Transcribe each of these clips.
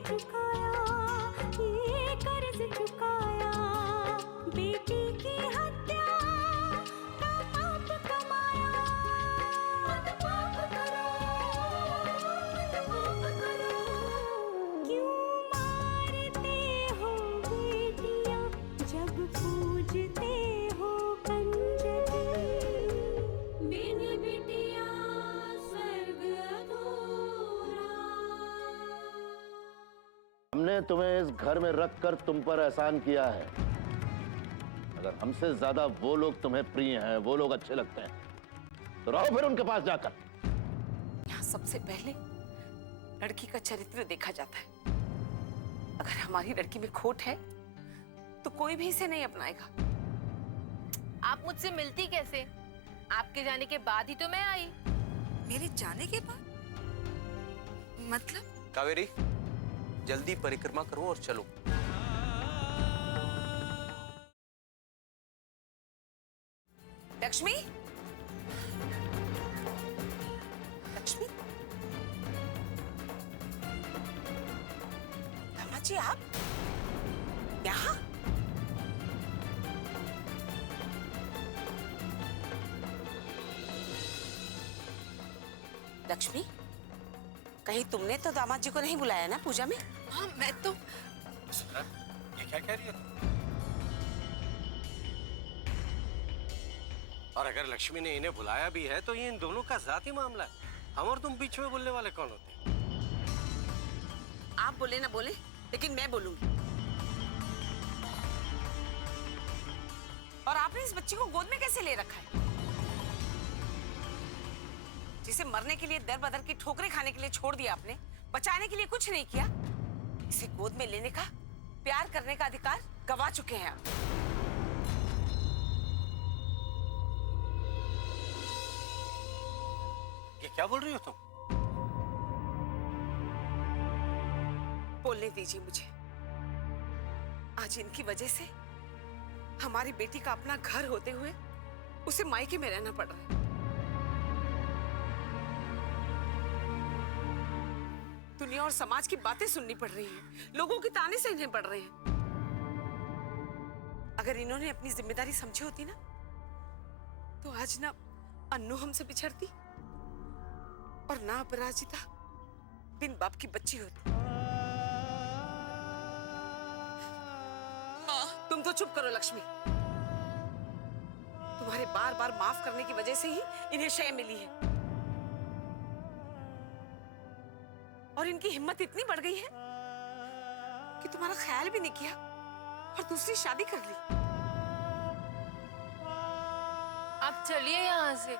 चुकाया, ये कर्ज चुकाया, बेटी की हत्या का पाप कमाया। मत पाप करो, मत पाप करो, क्यों मारते हो बेटियां जब पूजते हो कंजरी। बिन बिटिया स्वर्ग अधूरा। हमने तुम्हें इस घर में रखकर तुम पर एहसान किया है। अगर हमसे ज्यादा वो लोग तुम्हें प्रिय हैं, वो लोग अच्छे लगते हैं, तो रहो फिर उनके पास जाकर। यहाँ सबसे पहले लड़की का चरित्र देखा जाता है। अगर हमारी लड़की में खोट है तो कोई भी इसे नहीं अपनाएगा। आप मुझसे मिलती कैसे? आपके जाने के बाद ही तो मैं आई। मेरे जाने के बाद? मतलब? कावेरी, जल्दी परिक्रमा करो और चलो। लक्ष्मी, लक्ष्मी, दामाद जी आप यहाँ? लक्ष्मी, कहीं तुमने तो दामाद जी को नहीं बुलाया ना पूजा में? हाँ, मैं तो। ये क्या कह रही है तुम? और अगर लक्ष्मी ने इन्हें बुलाया भी है तो ये इन दोनों का जाती मामला है। हम और तुम बीच में बोलने वाले कौन होते हैं? आप बोले ना बोले, लेकिन मैं बोलूंगी। और आपने इस बच्ची को गोद में कैसे ले रखा है? जिसे मरने के लिए दर बदर की ठोकरें खाने के लिए छोड़ दिया आपने, बचाने के लिए कुछ नहीं किया। इसे गोद में लेने का, प्यार करने का अधिकार गवा चुके हैं आप। ये क्या बोल रही हो तुम? बोलने दीजिए मुझे। आज इनकी वजह से हमारी बेटी का अपना घर होते हुए उसे मायके में रहना पड़ रहा है। दुनिया और समाज की बातें सुननी पड़ रही हैं, लोगों की ताने सहने पड़ रहे हैं। अगर इन्होंने अपनी जिम्मेदारी समझी होती ना, तो आज ना अन्नू हमसे बिछड़ती और ना अपराजिता बिन बाप की बच्ची होती। तुम तो चुप करो लक्ष्मी। तुम्हारे बार बार माफ करने की वजह से ही इन्हें शय मिली है। और इनकी हिम्मत इतनी बढ़ गई है कि तुम्हारा ख्याल भी नहीं किया और दूसरी शादी कर ली। आप चलिए यहाँ से।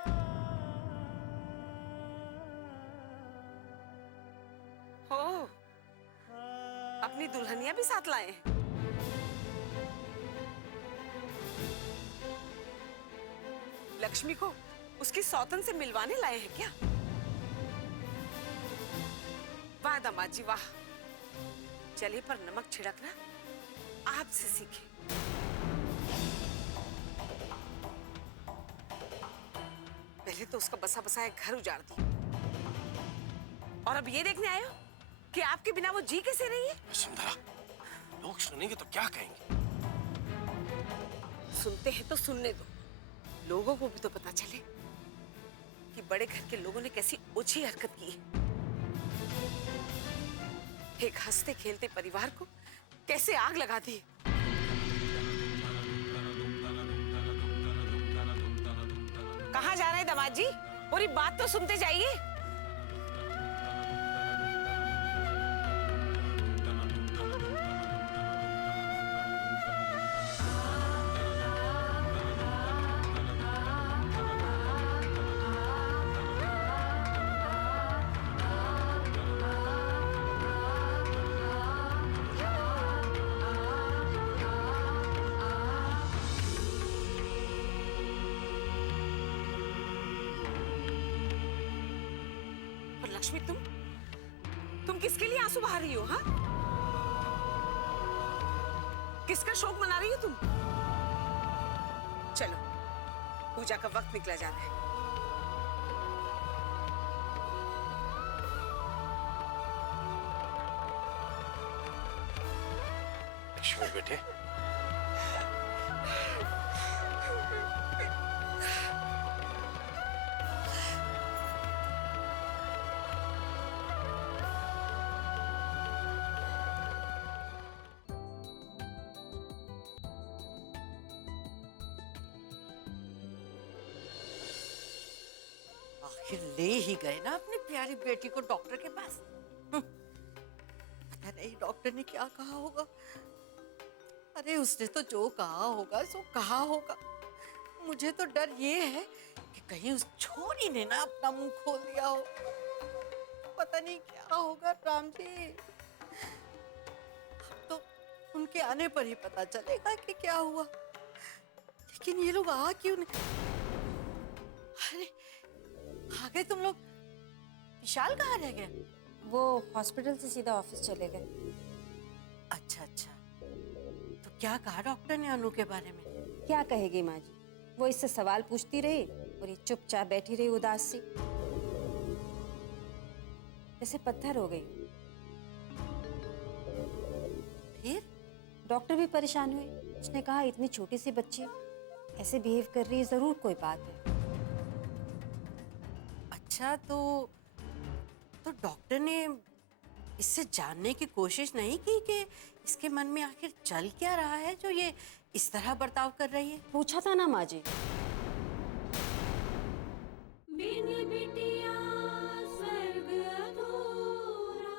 हो, अपनी दुल्हनिया भी साथ लाए हैं। लक्ष्मी को उसकी सौतन से मिलवाने लाए हैं क्या? वाह दामाद जी वाह। जले पर नमक छिड़कना आपसे सीखे। पहले तो उसका बसा बसाया घर उजाड़ दिया, और अब ये देखने आए हो कि आपके बिना वो जी कैसे रही है? वसुंधरा, लोग सुनेंगे तो क्या कहेंगे? सुनते हैं तो सुनने दो, लोगों को भी तो पता चले कि बड़े घर के लोगों ने कैसी ओछी हरकत की है। एक हंसते खेलते परिवार को कैसे आग लगा दी। कहाँ जा रहे हैं दामाद जी? पूरी बात तो सुनते जाइए। लक्ष्मी, तुम किसके लिए आंसू बहा रही हो? हाँ, किसका शोक मना रही हो तुम? चलो, पूजा का वक्त निकला जाता है। हुए बेटे? आखिर ले ही गए ना अपनी प्यारी बेटी को डॉक्टर के पास। पता नहीं डॉक्टर ने क्या कहा होगा। अरे उसने तो जो कहा होगा सो कहा होगा। मुझे तो डर ये है कि कहीं उस छोरी ने ना अपना मुंह खोल दिया हो। पता नहीं क्या होगा राम जी। अब तो उनके आने पर ही पता चलेगा कि क्या हुआ। लेकिन ये लोग आ क्यों नहीं? अरे आ गए तुम लोग। विशाल कहाँ रह गए? वो हॉस्पिटल से सीधा ऑफिस चले गए। अच्छा अच्छा, तो क्या कहा डॉक्टर ने अनु के बारे में? क्या कहेगी माँ जी, वो इससे सवाल पूछती रही और ये चुपचाप बैठी रही उदास सी, जैसे पत्थर हो गई। फिर डॉक्टर भी परेशान हुए। उसने कहा इतनी छोटी सी बच्ची ऐसे बिहेव कर रही है, जरूर कोई बात है। अच्छा, तो डॉक्टर ने इससे जानने की कोशिश नहीं की कि इसके मन में आखिर चल क्या रहा है जो ये इस तरह बर्ताव कर रही है? पूछा था ना माँ जी। बिन बिटिया स्वर्ग अधूरा।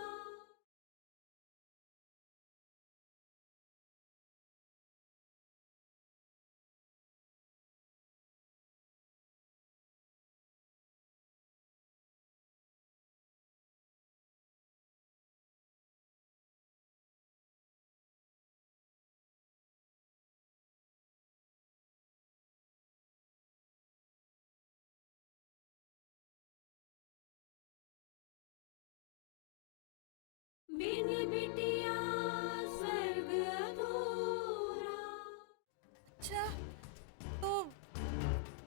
बिन बिटिया स्वर्ग अधूरा। अच्छा, तो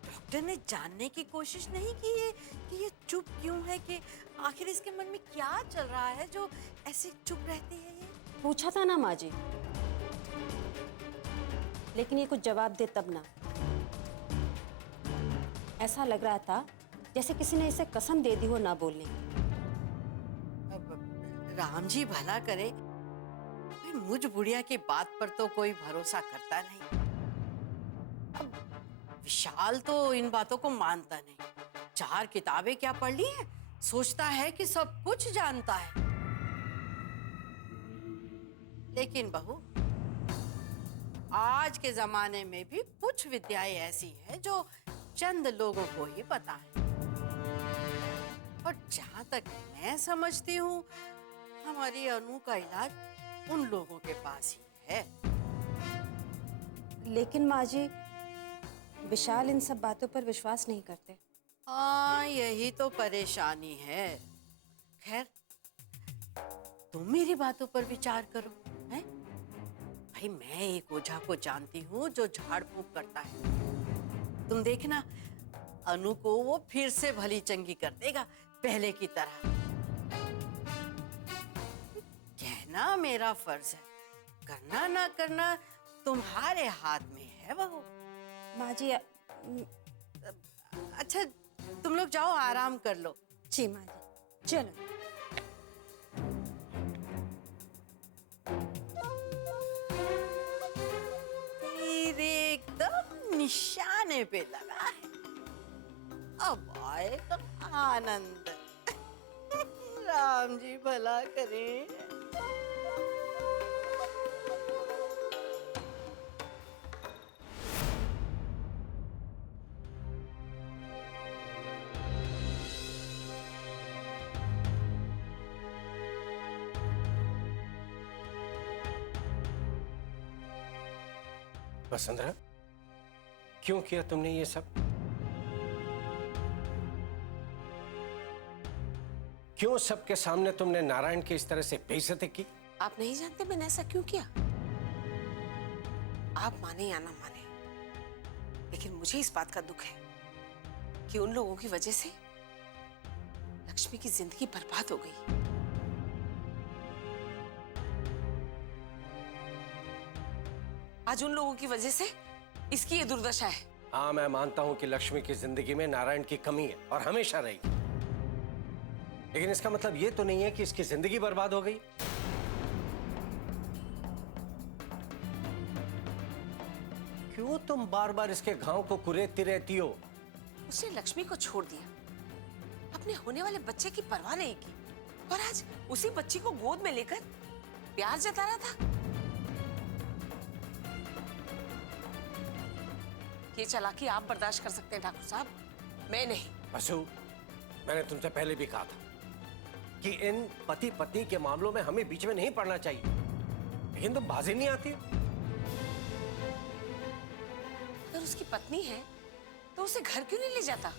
डॉक्टर ने जानने की कोशिश नहीं की है कि ये चुप क्यों है, कि आखिर इसके मन में क्या चल रहा है जो ऐसे चुप रहती है ये? पूछा था ना माँ जी, लेकिन ये कुछ जवाब दे तब ना। ऐसा लग रहा था जैसे किसी ने इसे कसम दे दी हो ना बोलने की। अब राम जी भला करे, भाई मुझ बुढ़िया की बात पर तो कोई भरोसा करता नहीं। अब विशाल तो इन बातों को मानता नहीं। 4 किताबें क्या पढ़ ली है, सोचता है कि सब कुछ जानता है। लेकिन बहू, आज के जमाने में भी कुछ विद्याएं ऐसी हैं जो चंद लोगों को ही पता है। और जहां तक मैं समझती हूँ, हमारी अनु का इलाज उन लोगों के पास ही है। लेकिन माँ जी, विशाल इन सब बातों पर विश्वास नहीं करते। हाँ, यही तो परेशानी है। खैर, तुम मेरी बातों पर विचार करो, हैं? भाई मैं एक ओझा को जानती हूँ जो झाड़ फूंक करता है। तुम देखना, अनु को वो फिर से भली चंगी कर देगा पहले की तरह। कहना मेरा फर्ज है, करना ना करना तुम्हारे हाथ में है बहू। माँ जी, अच्छा, तुम लोग जाओ आराम कर लो। जी माँ जी, चलो। तीर एकदम निशाने पे लगा है। अब आएगा आनंद। राम जी भला करें। वसुंधरा, क्यों किया तुमने ये सब? क्यों सबके सामने तुमने नारायण की इस तरह से बेइज्जती की? आप नहीं जानते मैंने ऐसा क्यों किया? आप माने या ना माने, लेकिन मुझे इस बात का दुख है कि उन लोगों की वजह से लक्ष्मी की जिंदगी बर्बाद हो गई। आज उन लोगों की वजह से इसकी ये दुर्दशा है। हाँ, मैं मानता हूं कि लक्ष्मी की जिंदगी में नारायण की कमी है और हमेशा रहेगी, लेकिन इसका मतलब ये तो नहीं है कि इसकी जिंदगी बर्बाद हो गई। क्यों तुम बार बार इसके घाव को कुरेदती रहती हो? उसने लक्ष्मी को छोड़ दिया, अपने होने वाले बच्चे की परवाह नहीं की, और आज उसी बच्ची को गोद में लेकर प्यार जता रहा था। ये चालाकी आप बर्दाश्त कर सकते हैं ठाकुर साहब, मैं नहीं। बसु, मैंने तुमसे पहले भी कहा था कि इन पति पत्नी के मामलों में हमें बीच में नहीं पड़ना चाहिए, लेकिन तुम बाजी नहीं आती। अगर उसकी पत्नी है तो उसे घर क्यों नहीं ले जाता?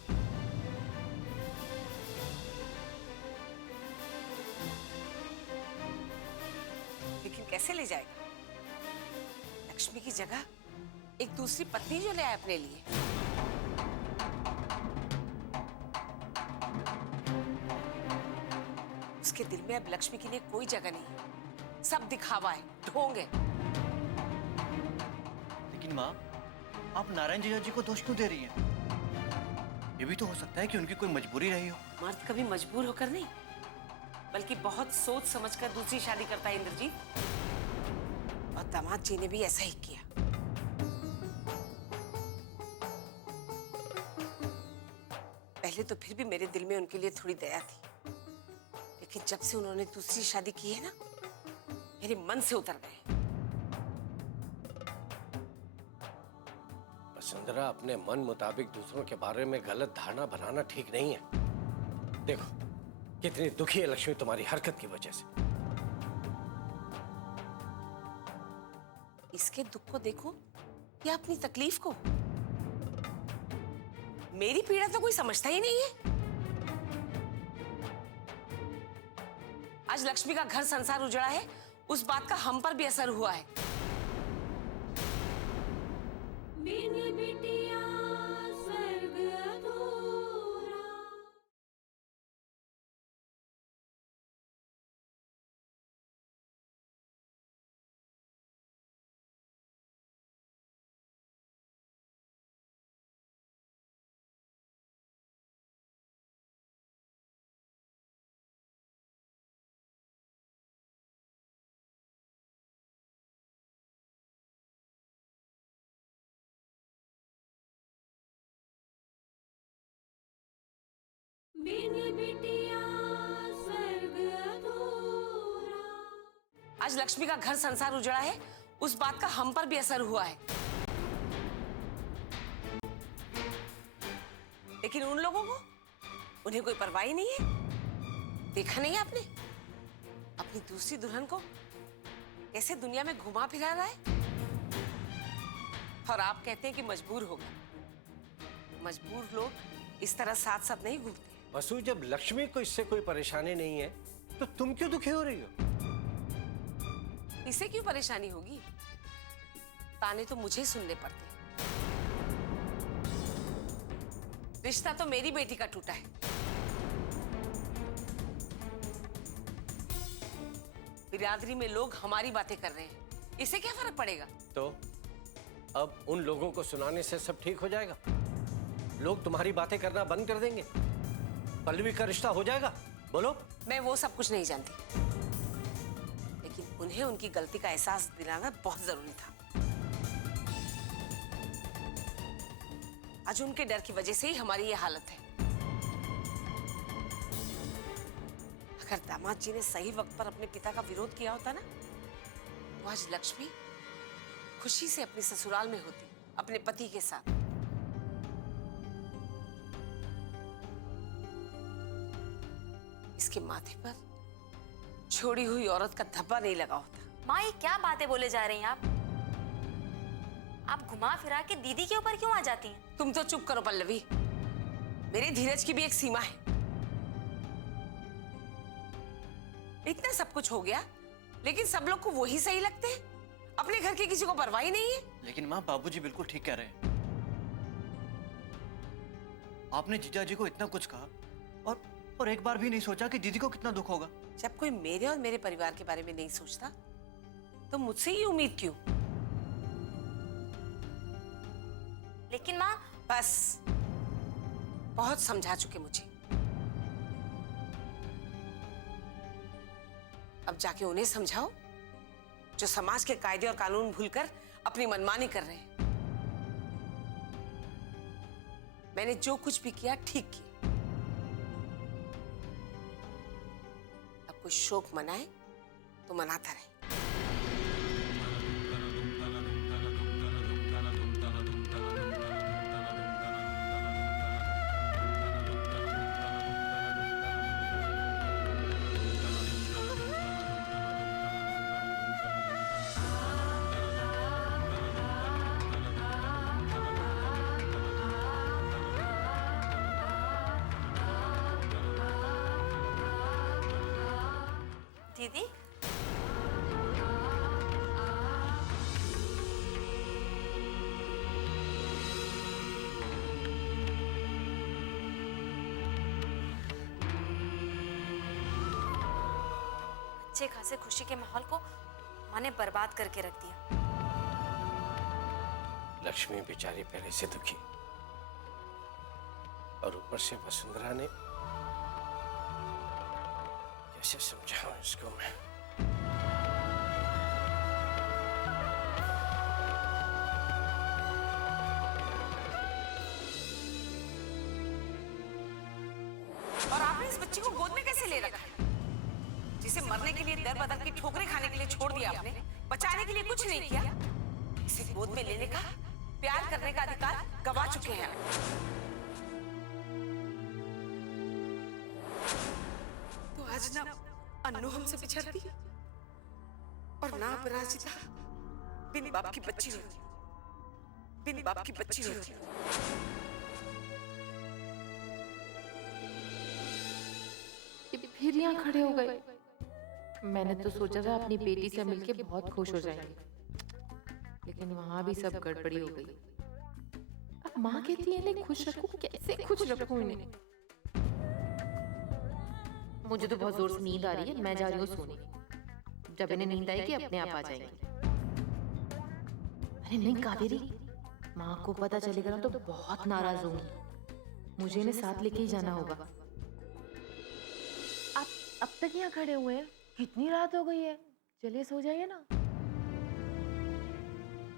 लेकिन कैसे ले जाएगा? लक्ष्मी की जगह एक दूसरी पत्नी जो ले आए अपने लिए। उसके दिल में अब लक्ष्मी के लिए कोई जगह नहीं है, सब दिखावा है, ढोंग है। लेकिन माँ, आप नारायण जीजा जी को दोष क्यों दे रही हैं? ये भी तो हो सकता है कि उनकी कोई मजबूरी रही हो। मर्द कभी मजबूर होकर नहीं, बल्कि बहुत सोच समझकर दूसरी शादी करता है इंद्रजीत, और दामाद जी ने भी ऐसा ही किया। पहले तो फिर भी मेरे दिल में उनके लिए थोड़ी दया थी, लेकिन जब से उन्होंने दूसरी शादी की है ना, मेरे मन से उतर गए। वसुंधरा, अपने मन मुताबिक दूसरों के बारे में गलत धारणा बनाना ठीक नहीं है। देखो कितनी दुखी है लक्ष्मी तुम्हारी हरकत की वजह से। इसके दुख को देखो या अपनी तकलीफ को? मेरी पीड़ा तो कोई समझता ही नहीं है। आज लक्ष्मी का घर संसार उजड़ा है, उस बात का हम पर भी असर हुआ है। बिन बिटिया स्वर्ग अधूरा। बिन बिटिया स्वर्ग अधूरा। आज लक्ष्मी का घर संसार उजड़ा है, उस बात का हम पर भी असर हुआ है। लेकिन उन लोगों को, उन्हें कोई परवाह ही नहीं है। देखा नहीं आपने अपनी दूसरी दुल्हन को कैसे दुनिया में घुमा फिरा रहा है? और आप कहते हैं कि मजबूर होगा। मजबूर लोग इस तरह साथ साथ नहीं घूमते। वसु, जब लक्ष्मी को इससे कोई परेशानी नहीं है तो तुम क्यों दुखी हो रही हो? इसे क्यों परेशानी होगी? ताने तो मुझे सुनने पड़ते हैं। रिश्ता तो मेरी बेटी का टूटा है। बिरादरी में लोग हमारी बातें कर रहे हैं, इससे क्या फर्क पड़ेगा? तो अब उन लोगों को सुनाने से सब ठीक हो जाएगा? लोग तुम्हारी बातें करना बंद कर देंगे? पल्लवी का रिश्ता हो जाएगा? बोलो। मैं वो सब कुछ नहीं जानती, लेकिन उन्हें उनकी गलती का एहसास दिलाना बहुत जरूरी था। आज उनके डर की वजह से ही हमारी ये हालत है। अगर दामाद जी ने सही वक्त पर अपने पिता का विरोध किया होता ना, तो आज लक्ष्मी खुशी से अपने ससुराल में होती, अपने पति के साथ। इसके माथे पर छोड़ी हुई औरत का धब्बा नहीं लगा होता। माँ, ये क्या बातें बोले जा रही हैं आप? घुमा फिरा के दीदी के ऊपर क्यों आ जाती हैं? तुम तो चुप करो पल्लवी, मेरे धीरज की भी एक सीमा है। इतना सब कुछ हो गया, लेकिन सब लोग को वही सही लगते हैं, अपने घर के किसी को परवाह ही नहीं है। लेकिन माँ, बाबूजी बिल्कुल ठीक कह रहे हैं। आपने जीजा जी को इतना कुछ कहा और एक बार भी नहीं सोचा कि दीदी को कितना दुख होगा। जब कोई मेरे और मेरे परिवार के बारे में नहीं सोचता, तो मुझसे ही उम्मीद क्यों? लेकिन माँ, बस, बहुत समझा चुके मुझे। अब जाके उन्हें समझाओ जो समाज के कायदे और कानून भूलकर अपनी मनमानी कर रहे हैं। मैंने जो कुछ भी किया ठीक किया। अब कोई शोक मनाए तो मनाता रहे। दीदी, अच्छे खासे खुशी के माहौल को माँ ने बर्बाद करके रख दिया। लक्ष्मी बेचारी पहले से दुखी, और ऊपर से वसुंधरा ने, कैसे समझाऊं इसको मैं। और आपने इस बच्ची को गोद में कैसे ले रखा है, जिसे मरने के लिए दर बदर की ठोकरें खाने के लिए छोड़ दिया आपने, बचाने के लिए कुछ नहीं किया। इसे गोद में लेने का, प्यार करने का अधिकार गवा चुके हैं। तो आज ना अन्नू हमसे बिछड़ती और ना अपराजिता बिन बाप की बच्ची होती, बिन बाप की बच्ची होती। फिर यहाँ खड़े हो गए। मैंने तो सोचा था अपनी बेटी से मिलके बहुत खुश हो जाएंगे, लेकिन वहां भी सब गड़बड़ी हो गई। अब माँ कहती है इन्हें खुश रखूं, कैसे खुश रखूं इन्हें? मुझे तो बहुत जोर से नींद आ रही है, मैं जा रही हूँ सोने। जब इन्हें नींद आएगी अपने आप आ जाएंगे। अरे नहीं कावेरी, माँ को पता चलेगा ना तो बहुत नाराज होंगी। मुझे इन्हें साथ लेके ही जाना होगा। आप अब तक यहाँ खड़े हुए हैं? कितनी रात हो गई है, चलिए सो जाइए ना।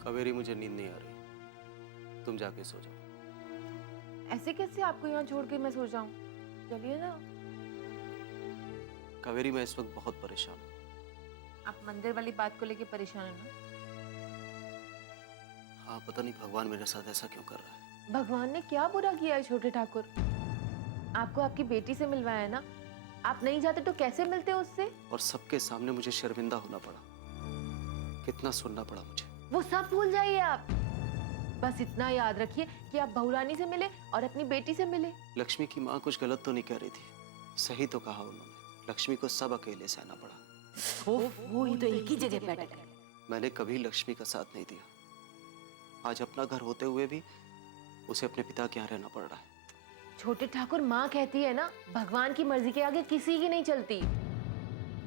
कावेरी, मुझे नींद नहीं आ रही, तुम जाके सो जाओ। ऐसे कैसे आपको यहाँ छोड़ के मैं सो जाऊं? चलिए ना। कावेरी, मैं इस वक्त बहुत परेशान हूँ। आप मंदिर वाली बात को लेके परेशान है ना? हाँ, पता नहीं भगवान मेरे साथ ऐसा क्यों कर रहा है। भगवान ने क्या बुरा किया है छोटे ठाकुर? आपको आपकी बेटी से मिलवाया है ना, आप नहीं जाते तो कैसे मिलते उससे? और सबके सामने मुझे शर्मिंदा होना पड़ा, कितना सुनना पड़ा मुझे। वो सब भूल जाइए आप। बस इतना याद रखिए कि आप बहुरानी से मिले और अपनी बेटी से मिले। लक्ष्मी की माँ कुछ गलत तो नहीं कह रही थी, सही तो कहा उन्होंने। लक्ष्मी को सब अकेले सहना पड़ा। वो ही तो एक ही जगह पे अटक गए। मैंने कभी लक्ष्मी का साथ नहीं दिया। आज अपना घर होते हुए भी उसे अपने पिता के यहाँ रहना पड़ रहा है। छोटे ठाकुर, माँ कहती है ना, भगवान की मर्जी के आगे किसी की नहीं चलती।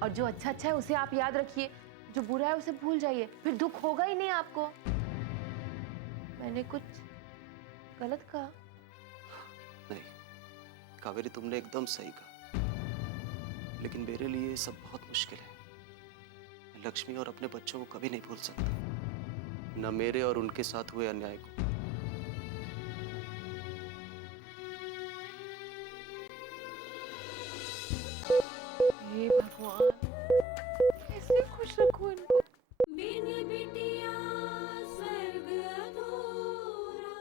और जो अच्छा अच्छा है उसे आप याद रखिए, जो बुरा है उसे भूल जाइए, फिर दुख होगा ही नहीं आपको। मैंने कुछ गलत कहा? नहीं कावेरी, तुमने एकदम सही कहा, लेकिन मेरे लिए ये सब बहुत मुश्किल है। मैं लक्ष्मी और अपने बच्चों को कभी नहीं भूल सकता, न मेरे और उनके साथ हुए अन्याय को। हे भगवान, कैसे खुश रखूं इनको? बिन बिटिया स्वर्ग अधूरा।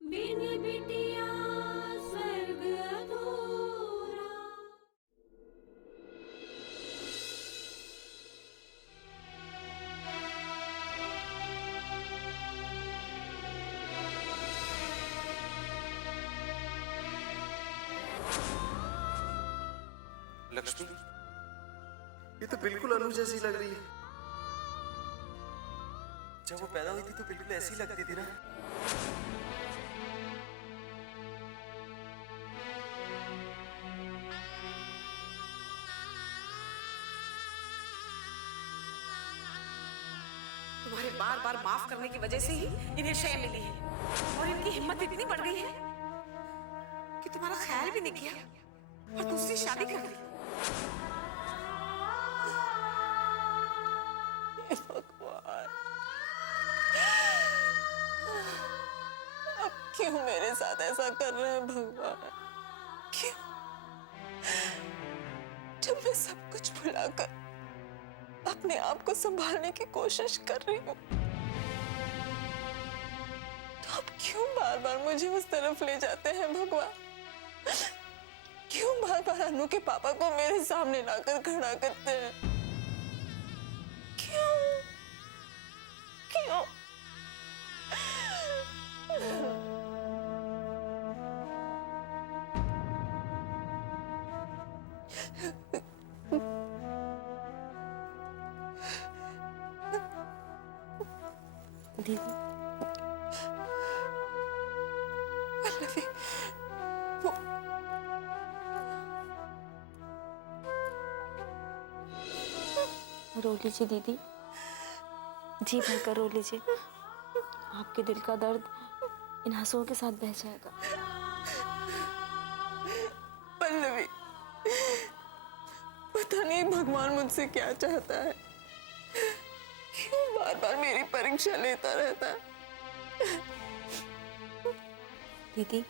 बिन बिटिया स्वर्ग अधूरा। लक्ष्मी, ये तो बिल्कुल अनु जैसी लग रही है। जब वो पैदा हुई थी तो बिल्कुल ऐसी लगती थी ना। तुम्हारे बार बार माफ करने की वजह से ही इन्हें शय मिली है और इनकी हिम्मत इतनी बढ़ गई है कि तुम्हारा ख्याल भी नहीं किया और दूसरी शादी कर दी। भगवान, अब क्यों मेरे साथ ऐसा कर रहे हैं भगवान? क्यों? जब मैं सब कुछ भुलाकर अपने आप को संभालने की कोशिश कर रही हूँ, तो अब क्यों बार बार मुझे उस तरफ ले जाते हैं भगवान? क्यों बार बार अनु के पापा को मेरे सामने लाकर खड़ा करते हैं? क्यों? क्यों? दीदी, पल्लवी, वो रो लीजिए दीदी, जी भरकर रो लीजिए। आपके दिल का दर्द इन आंसुओं के साथ बह जाएगा। पल्लवी, पता नहीं भगवान मुझसे क्या चाहता है। क्यों बार बार मेरी परीक्षा लेता रहता है? दीदी,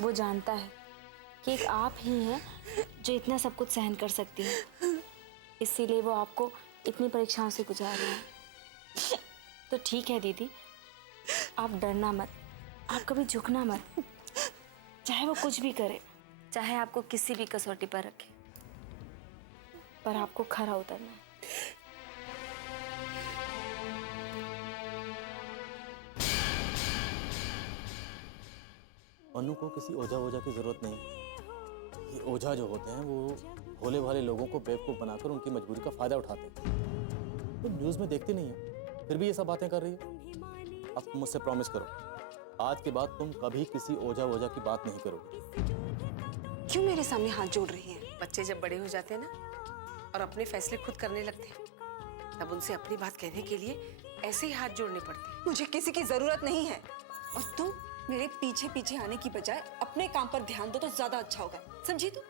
वो जानता है कि एक आप ही हैं जो इतना सब कुछ सहन कर सकती है, इसीलिए वो आपको इतनी परीक्षाओं से गुजार रहे हैं। तो ठीक है दीदी, आप डरना मत, आप कभी झुकना मत। चाहे वो कुछ भी करे, चाहे आपको किसी भी कसौटी पर रखे, पर आपको खरा उतरना है। अनु को किसी ओझा वोझा की जरूरत नहीं। ये ओझा जो होते हैं वो भोले भाले लोगों को बेवकूफ बनाकर उनकी मजबूरी का फायदा उठाते हैं। तो न्यूज़ में देखती नहीं है, फिर भी ये सब बातें कर रही है। अब तुम मुझसे प्रॉमिस करो, आज के बाद तुम कभी किसी ओझा वोझा की बात नहीं करोगे। क्यों मेरे सामने हाथ जोड़ रही हैं? बच्चे जब बड़े हो जाते हैं ना और अपने फैसले खुद करने लगते हैं, तब उनसे अपनी बात कहने के लिए ऐसे ही हाथ जोड़ने पड़ते हैं। मुझे किसी की जरूरत नहीं है और तुम मेरे पीछे पीछे आने की बजाय अपने काम पर ध्यान दो तो ज्यादा अच्छा होगा, समझी? तू